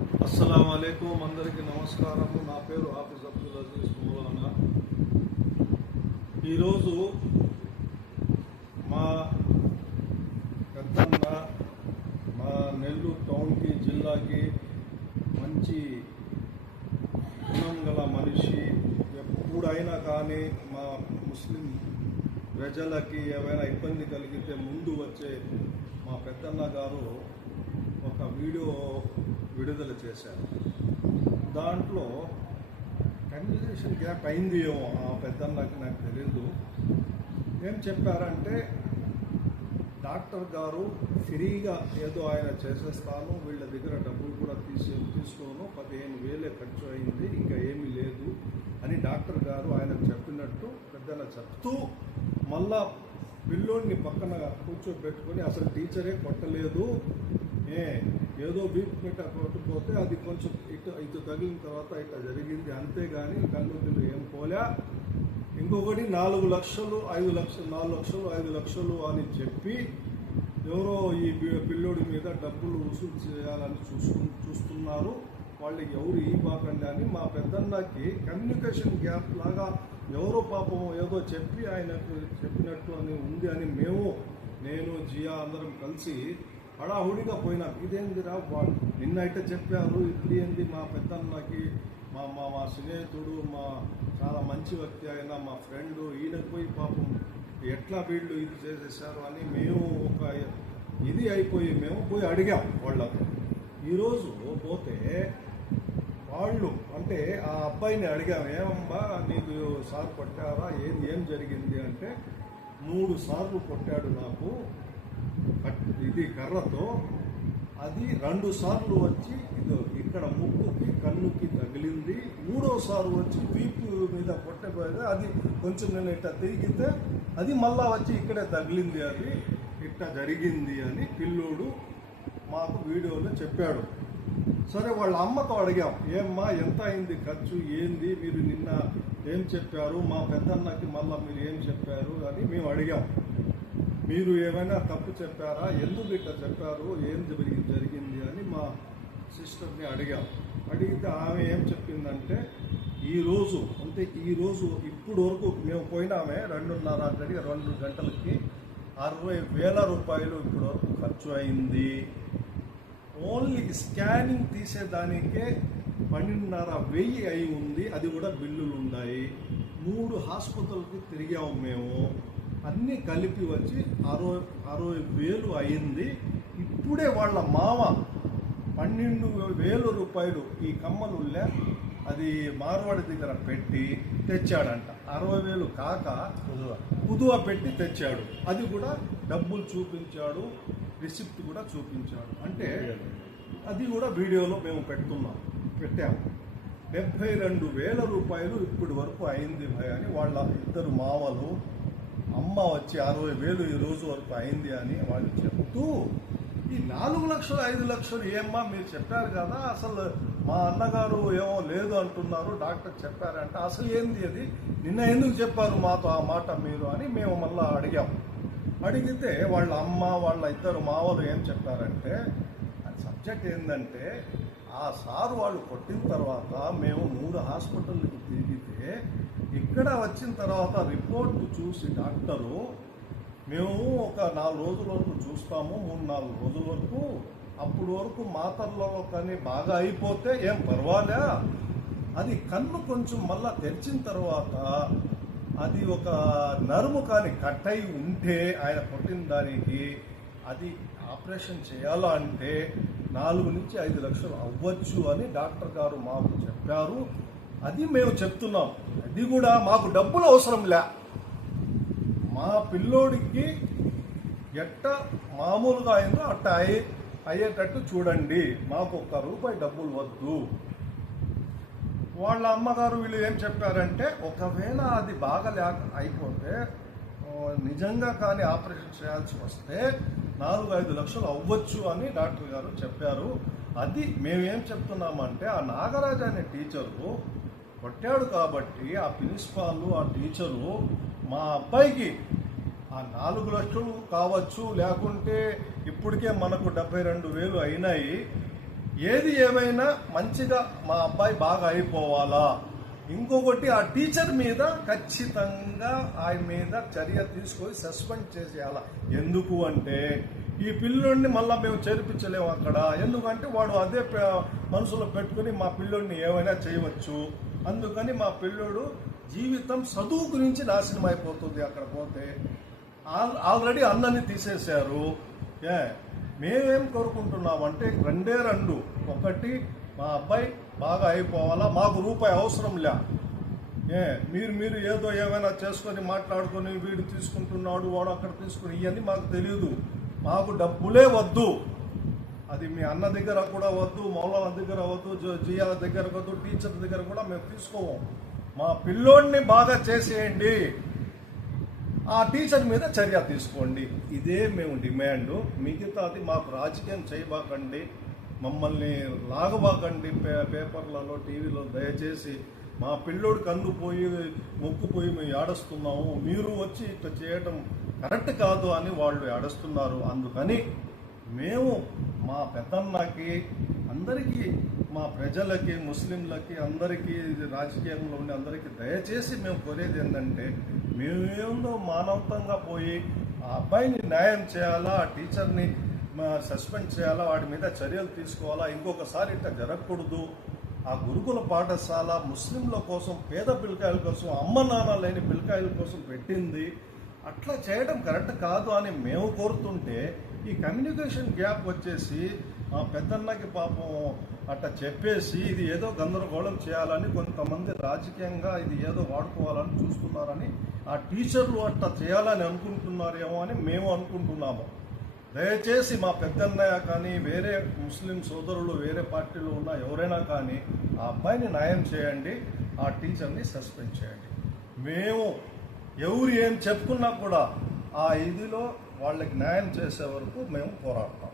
అస్సలాముఅలైకుం, అందరికీ నమస్కారము. నా పేరు హాఫీజ్ అబ్దుల్ అజీజ్ మౌలానా. ఈరోజు మా పెద్దన్న మా నెల్లూరు టౌన్కి, జిల్లాకి మంచి గుణం గల మనిషి. ఎప్పుడైనా కానీ మా ముస్లిం ప్రజలకి ఏమైనా ఇబ్బంది కలిగితే ముందు వచ్చే మా పెద్దన్న గారు ఒక వీడియో విడుదల చేశారు. దాంట్లో కమ్యూనికేషన్ గ్యాప్ అయింది ఏమో ఆ పెద్దన్నకి, నాకు తెలియదు. ఏం చెప్పారంటే, డాక్టర్ గారు ఫ్రీగా ఏదో ఆయన చేసేస్తాను, వీళ్ళ దగ్గర డబ్బులు కూడా తీసుకోను, 15,000 ఖర్చు అయింది, ఇంకా ఏమీ లేదు అని డాక్టర్ గారు ఆయన చెప్పినట్టు పెద్దన్న చెప్తూ, మళ్ళా పిల్లోడిని పక్కన కూర్చోబెట్టుకొని అసలు టీచరే కొట్టలేదు, ఏదో వీప్ మీద కొట్టుకుపోతే అది కొంచెం ఇటు తగిలిన తర్వాత ఇట్లా జరిగింది, అంతేగాని కన్నులు ఏం పోలే. ఇంకొకటి 4 లక్షలు 5 లక్షలు 4 లక్షలు 5 లక్షలు అని చెప్పి ఎవరో ఈ పిల్లోడి మీద డబ్బులు వసూలు చేయాలని చూస్తున్నారు. వాళ్ళకి ఎవరు ఈ బాకండి అని మా పెద్దన్నకి కమ్యూనికేషన్ గ్యాప్ లాగా ఎవరో పాపం ఏదో చెప్పి ఆయనకు చెప్పినట్టు అని ఉంది అని నేను జియా అందరం కలిసి హడాహుడిగా పోయినాం. ఇదేందిరా, నిన్న అయితే చెప్పారు, ఇప్పుడు ఏంది మా పెద్దన్నకి మా స్నేహితుడు, మా చాలా మంచి వ్యక్తి అయిన మా ఫ్రెండ్, ఈయనకు పోయి పాపం ఎట్లా వీళ్ళు ఇది చేసేసారు అని మేము ఒక ఇది అయిపోయి మేము పోయి అడిగాం వాళ్ళకు. ఈరోజు పోతే వాళ్ళు అంటే ఆ అబ్బాయిని అడిగాం, ఏమమ్మా నీకు సార్ కొట్టారా, ఏం జరిగింది అంటే, 3 సార్లు కొట్టాడు నాకు ఇది కర్రతో, అది 2 సార్లు వచ్చి ఇక్కడ ముక్కుకి కన్నుకి తగిలింది, 3వసారి వచ్చి వీపు మీద కొట్టబోయేది, అది కొంచెం నేను ఇట్లా తిరిగితే అది మళ్ళా వచ్చి ఇక్కడే తగిలింది, అది ఇట్లా జరిగింది అని పిల్లోడు మాకు వీడియోలో చెప్పాడు. సరే, వాళ్ళ అమ్మతో అడిగాం, ఏమ్మా ఎంత అయింది ఖర్చు, ఏంది, మీరు నిన్న ఏం చెప్పారు, మా పెద్దన్నకి మళ్ళీ మీరు ఏం చెప్పారు అని మేము అడిగాం. మీరు ఏమైనా తప్పు చెప్పారా, ఎందుకు ఇట్లా చెప్పారు, ఏం జరిగింది అని మా సిస్టర్ని అడిగాం. అడిగితే ఆమె ఏం చెప్పిందంటే, ఈరోజు ఇప్పుడు వరకు మేము పోయినామే 2 గంటలకి 60,000 రూపాయలు ఇప్పుడు వరకు ఖర్చు అయింది. ఓన్లీ స్కానింగ్ తీసేదానికే 12,500 అయి ఉంది, అది కూడా బిల్లులు ఉన్నాయి. 3 హాస్పిటల్కి తిరిగాము మేము, అన్నీ కలిపి వచ్చి 60,000 అయింది. ఇప్పుడే వాళ్ళ మామ 12,000 రూపాయలు ఈ కమ్మలుల్లే అది మార్వాడి దగ్గర పెట్టి తెచ్చాడంట. 60,000 కాక కుదువ పెట్టి తెచ్చాడు, అది కూడా డబ్బులు చూపించాడు, రిసిప్ట్ కూడా చూపించాడు. అంటే అది కూడా వీడియోలో మేము పెట్టాము. 72,000 రూపాయలు ఇప్పటి వరకు అయింది భయ అని వాళ్ళ ఇద్దరు మావలు, అమ్మ వచ్చి 60,000 ఈ రోజు వరకు అయింది అని వాళ్ళు చెప్తూ, ఈ 4 లక్షలు 5 లక్షలు ఏమ్మా మీరు చెప్పారు కదా, అసలు మా అన్నగారు ఏమో లేదు అంటున్నారు, డాక్టర్ చెప్పారంటే అసలు ఏంది అది, నిన్న ఎందుకు చెప్పారు మాతో ఆ మాట మీరు అని మేము మళ్ళీ అడిగాం. అడిగితే వాళ్ళ అమ్మ వాళ్ళ ఇద్దరు మావలు ఏం చెప్పారంటే, సబ్జెక్ట్ ఏంటంటే, ఆ సారు వాళ్ళు కొట్టిన తర్వాత మేము 3 హాస్పిటల్కి తిరిగితే ఇక్కడ వచ్చిన తర్వాత రిపోర్ట్ చూసి డాక్టరు, మేము ఒక 4 రోజుల వరకు చూస్తాము, 3-4 రోజుల వరకు, అప్పుడు వరకు మాత్రలో కానీ బాగా అయిపోతే ఏం పర్వాలే, అది కన్ను కొంచెం మళ్ళా తెరిచిన తర్వాత అది ఒక నర్ము కానీ కట్ అయి ఉంటే ఆయన కొట్టిన దానికి అది ఆపరేషన్ చేయాలా అంటే 4 నుంచి 5 లక్షలు అవ్వచ్చు అని డాక్టర్ గారు మాకు చెప్పారు. అది మేము చెప్తున్నాం. అది కూడా మాకు డబ్బులు అవసరం లే, మా పిల్లోడికి ఎట్ట మామూలుగా అయిందో అట్ట అయ్యేటట్టు చూడండి, మాకు ₹1 డబ్బులు వద్దు. వాళ్ళ అమ్మగారు వీళ్ళు ఏం చెప్పారంటే, ఒకవేళ అది బాగా అయిపోతే నిజంగా కానీ ఆపరేషన్ చేయాల్సి వస్తే 4-5 లక్షలు అవ్వచ్చు అని డాక్టర్ గారు చెప్పారు. అది మేమేం చెప్తున్నామంటే, ఆ నాగరాజు అనే టీచరు కొట్టాడు కాబట్టి ఆ ప్రిన్సిపాల్ ఆ టీచరు మా అబ్బాయికి ఆ 4 లక్షలు కావచ్చు, లేకుంటే ఇప్పటికే మనకు 72,000 అయినాయి, ఏది ఏమైనా మంచిగా మా అబ్బాయి బాగా అయిపోవాలా. ఇంకొకటి ఆ టీచర్ మీద ఖచ్చితంగా ఆయన మీద చర్య తీసుకొని సస్పెండ్ చేసేయాలా. ఎందుకు అంటే ఈ పిల్లోడిని మళ్ళీ మేము చేర్పించలేము అక్కడ. ఎందుకంటే వాడు అదే మనసులో పెట్టుకుని మా పిల్లోడిని ఏమైనా చేయవచ్చు. అందుకని మా పిల్లోడు జీవితం చదువు గురించి నాశనం అయిపోతుంది అక్కడ పోతే. ఆల్రెడీ అన్నని తీసేశారు. మేమేం కోరుకుంటున్నామంటే రెండు. ఒకటి, మా అబ్బాయి బాగా అయిపోవాలా, మాకు రూపాయి అవసరం లే. మీరు ఏదో ఏమైనా చేసుకొని మాట్లాడుకొని వీడు తీసుకుంటున్నాడు వాడు అక్కడ తీసుకుని ఇవన్నీ మాకు తెలియదు. మాకు డబ్బులే వద్దు. అది మీ అన్న దగ్గర కూడా వద్దు, మౌలాన దగ్గర వద్దు, జియాల దగ్గర వద్దు, టీచర్ దగ్గర కూడా మేము తీసుకోము. మా పిల్లోడిని బాగా చేసేయండి, ఆ టీచర్ మీద చర్య తీసుకోండి. ఇదే మేము డిమాండ్. మిగతాది మాకు రాజకీయం చేయబాకండి, మమ్మల్ని లాగబాకండి పేపర్లలో టీవీలో. దయచేసి మా పిల్లోడు కన్నుపోయి మొక్కుపోయి మేము ఏడుస్తున్నాము, మీరు వచ్చి ఇట్లా చేయటం కరెక్ట్ కాదు అని వాళ్ళు ఏడుస్తున్నారు. అందుకని మేము మా పెద్దన్నకి అందరికీ, మా ప్రజలకి, ముస్లింలకి అందరికీ, రాజకీయంలో ఉండే అందరికీ దయచేసి మేము కోరేది ఏంటంటే మేమేందో మానవతంగా పోయి ఆ అబ్బాయిని న్యాయం చేయాలా, ఆ టీచర్ని సస్పెండ్ చేయాలా, వాడి మీద చర్యలు తీసుకోవాలా. ఇంకొకసారి ఇట్లా జరగకూడదు. ఆ గురుకుల పాఠశాల ముస్లింల కోసం, పేద పిల్లకాయల కోసం, అమ్మ నాన్న లేని పిల్లకాయల కోసం పెట్టింది. అట్లా చేయడం కరెక్ట్ కాదు అని మేము కోరుతుంటే ఈ కమ్యూనికేషన్ గ్యాప్ వచ్చేసి మా పెద్దన్నకి పాపం అట్లా చెప్పేసి ఇది ఏదో గందరగోళం చేయాలని కొంతమంది రాజకీయంగా ఇది ఏదో వాడుకోవాలని చూస్తున్నారని, ఆ టీచర్లు అట్లా చేయాలని అనుకుంటున్నారేమో అని మేము అనుకుంటున్నాము. దయచేసి మా పెద్దన్నయ్య కానీ వేరే ముస్లిం సోదరులు వేరే పార్టీలో ఉన్న ఎవరైనా కానీ ఆ అబ్బాయిని న్యాయం చేయండి, ఆ టీచర్ని సస్పెండ్ చేయండి. మేము ఎవరు ఏం చెప్పుకున్నా కూడా ఆ ఇదిలో వాళ్ళకి న్యాయం చేసే వరకు మేము పోరాడతాం.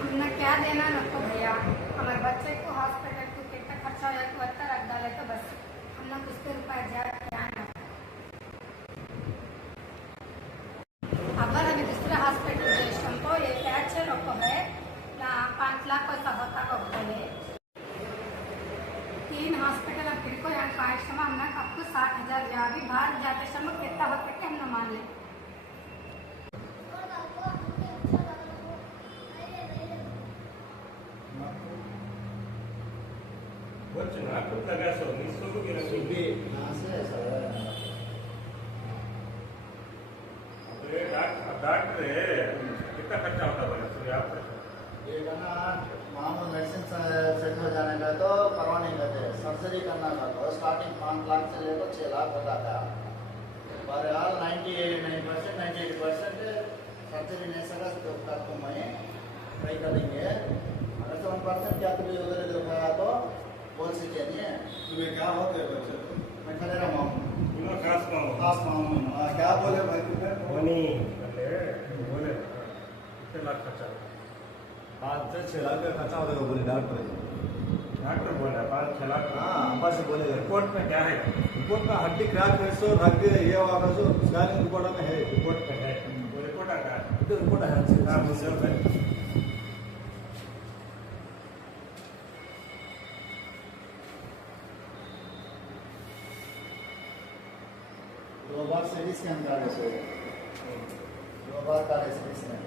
हमने क्या देना नको भैया, हमारे बच्चे को हॉस्पिटल को कितना खर्चा हो जाए तो रख डाले तो बस हम लोग उसके रुपये जाए। अगर हमें दूसरे हॉस्पिटल हमको ये कैच रखो है 5 लाख पैसा होता को बोले 3 हॉस्पिटल अब फिर को यहाँ पाँच समय हमने आपको 60,000 जा भी बाहर जाते समय कितना होता है हम मान लें। डॉक्टर कितना खर्चा होता है? ये करना मामूल मेडिसिन सेट हो जाने का तो परवाह नहीं करते, सर्जरी करना का तो स्टार्टिंग 5 लाख से लेकर 6 लाख हो जाता है। बहरहाल 99% 98% सर्जरी नहीं सका तो मैं ट्राई करेंगे। अगर 7% क्या तुम्हें उधर दिखाया तो बोल सकते नहीं। तुम्हें क्या होते है बच्चे? मैं खड़े रहा हूँ खास मामू क्या बोले भाई तुम्हें? बोले कितने लाख खर्चा 5 से 6 लाख का खर्चा होगा बोले डॉक्टर बोला 5-6 लाख। हाँ अब्बा से बोले रिपोर्ट में क्या है? रिपोर्ट में हड्डी क्रैक है सो रख दे ये वाला सो स्कैनिंग रिपोर्ट में है। रिपोर्ट में है वो रिपोर्ट आता है तो रिपोर्ट है हाँ मुझे है 2 बार सीटी स्कैन करा है 2 बार करा सीटी स्कैन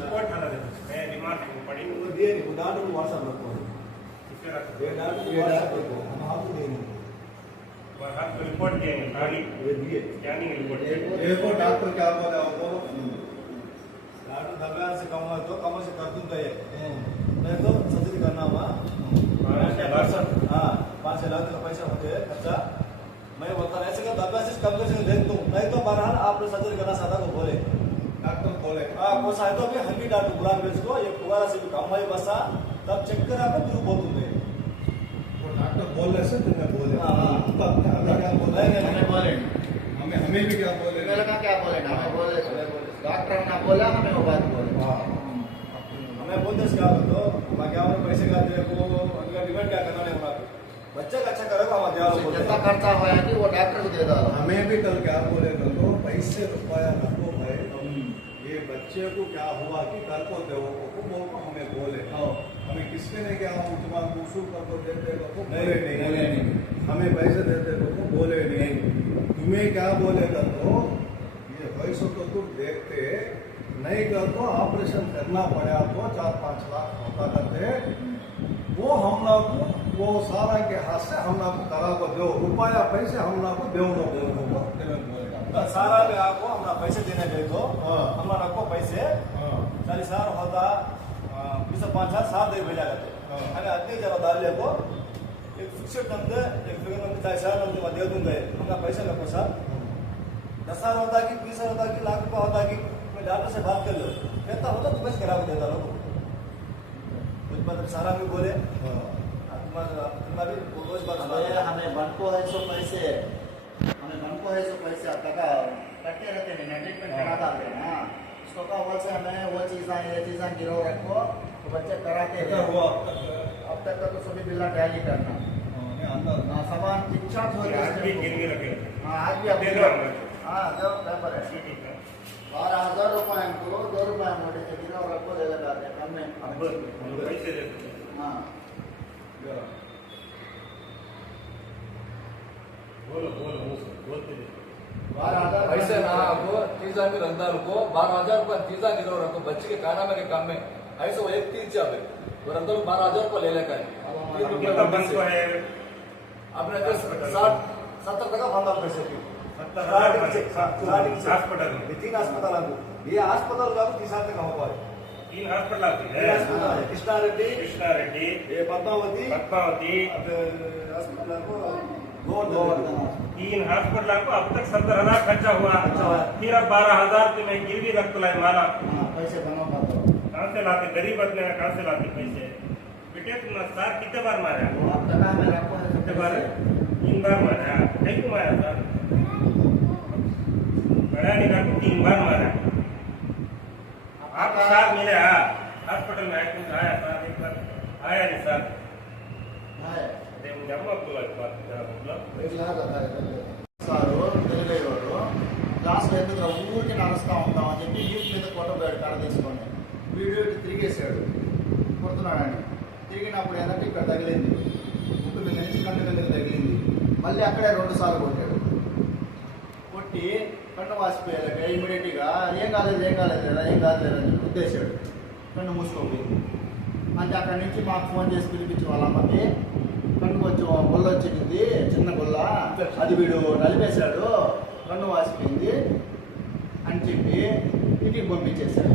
रिपोर्ट आना दे मैं रिमार्क पढ़ी वो दिए नहीं वो डॉक्टर को व्हाट्सएप रखो इसे रख ये डॉक्टर को व्हाट्सएप रखो हम आपको देंगे और हाथ को रिपोर्ट देंगे खाली ये दिए स्कैनिंग रिपोर्ट देखो डॉक्टर क्या बोले आपको? डॉक्टर दबा से कम हुआ तो कम से कर दूंगा ये नहीं तो सर्जरी करना हुआ 5 लाख का पैसा होते है खर्चा। मैं बोलता नहीं सका दबा से कम से ले दूं नहीं तो बहरहाल आप सर्जरी करना सादा को बोले डॉक्टर बोले वो शायद भी हल्की डॉक्टर बुला के इसको ये फुवारा से भी कम है बसा तब चेक कर आपको बिल्कुल बहुत होंगे वो डॉक्टर बोलने से तुमने बोले हमें क्या बोले? हमें बोले हमें भी क्या बोले? क्या बोले ना हमें बोले डॉक्टर ने बोला हमें वो बात बोले। हमें बोलते क्या तो क्या पैसे का तेरे को उनका डिमांड क्या करना है हमारा बच्चे का अच्छा करेगा हम अध्यापक उससे बोलते कितना हैं। खर्चा हुआ है कि वो डॉक्टर को दे दो। हमें भी कल क्या बोले तो पैसे रुपया रखो भाई, ये बच्चे को क्या हुआ कि कर को दो को बोलो हमें बोले, हमें किसने ने क्या उतना वसूल करको देते को बोले नहीं, हमें पैसे देते को बोले नहीं। तुम्हें क्या बोले तो ये पैसों को तुम देखते नहीं कर तो ऑपरेशन करना पड़ा तो 4-5 लाख होता करते, वो हम लोग को वो सारा के हाथ से हम लोग को करा को दो रुपया पैसे हम लोग को दो तो सारा में आपको हमारा पैसे देने गए तो हाँ। हमारा आपको पैसे 40,000 होता 25,000 साथ दे भेजा करते हाँ। अगर अति जवाबदारी को एक फिक्स्ड नंबर एक फिगर नंबर 40,000 नंबर दे दूंगा हमारा पैसा का पैसा 10,000 होता कि 20,000 होता कि लाख रुपया होता कि मैं डॉक्टर से बात कर लो कहता होता तो बस करा के देता लोग कुछ मतलब सारा भी बोले तुम्हारा भी रोज बात हमें बनको है सो पैसे, हमें बनको है सो पैसे अब तक कटते रहते हैं, ट्रीटमेंट करा डालते हैं ना। उसको कहा वो से हमें वो चीज़ा ये चीज़ा गिरो रखो तो बच्चे कराते हैं। अब तक का तो सभी बिल्ला टैली करना हाँ, सामान इच्छा आज भी गिरवी रखे। हाँ आज भी अब दे दो हमको। हाँ जो पेपर है ठीक है। 12,000 रुपये हमको 2 रुपये मोटे से गिरो रखो ले लगा दे कम में अब पैसे देते। हाँ बोलो बोलते रहो। 12,000 पैसे ना आपको तीजा में रखना रुको 12,000 रुपये तीजा गिरो रखो बच्चे के खाना में के काम में ऐसे वो एक तीज जावे और अंदर 12,000 रुपये ले लेकर कितना बंद को है? आपने 60-70 टका बंदा पैसे की 70,000 हॉस्पिटल में। 3 अस्पताल ये अस्पताल का 30,000 तक हो पाए 3 हॉस्पिटल आते हैं। कृष्णा रेड्डी कृष्णा रेड्डी, ये पद्मावती पद्मावती, अस्पताल को 3 हॉस्पिटल को अब तक 70,000 खर्चा हुआ। फिर अब 12,000 की मैं गिरवी रख तो लाए माला पैसे बनो पातो कहाँ से लाते? गरीब आदमी है, कहाँ से लाते पैसे? बेटे तुम सर कितने बार मारा? अब तक मेरा को कितने बार? 3 बार मारा। नहीं क्यों मारा सर? बड़ा निकाल को 3 बार मारा। आप साथ मिले हॉस्पिटल में आया सर, एक बार आया नहीं सर। है जमा तो సారు తెలియజేయవారు లాస్ట్ ఎందుకు ఊరికి నడుస్తూ ఉంటామని చెప్పి యూత్ మీద కొట్టబోయాడు కడ తీసుకొని వీడియో తిరిగేసాడు కొడుతున్నాడని తిరిగినప్పుడు ఏంటంటే ఇక్కడ తగిలింది ముక్కు మీద నుంచి కన్ను మీద తగిలింది మళ్ళీ అక్కడే 2 సార్లు కొట్టాడు కొట్టి కన్ను వాసిపోయాక ఇమీడియట్గా ఏం కాలేదు అని చెప్పి ఉద్దేశాడు కన్ను మూసుకోపోయింది అంటే అక్కడి నుంచి మాకు ఫోన్ చేసి పిలిపించి వాళ్ళ అమ్మకి కన్ను కొంచెం గుల్ల వచ్చింది చిన్న గుల్ల అది వీడు నలిపేశాడు కన్ను వాసిపోయింది అని చెప్పి ఇంటికి పంపించేశాడు.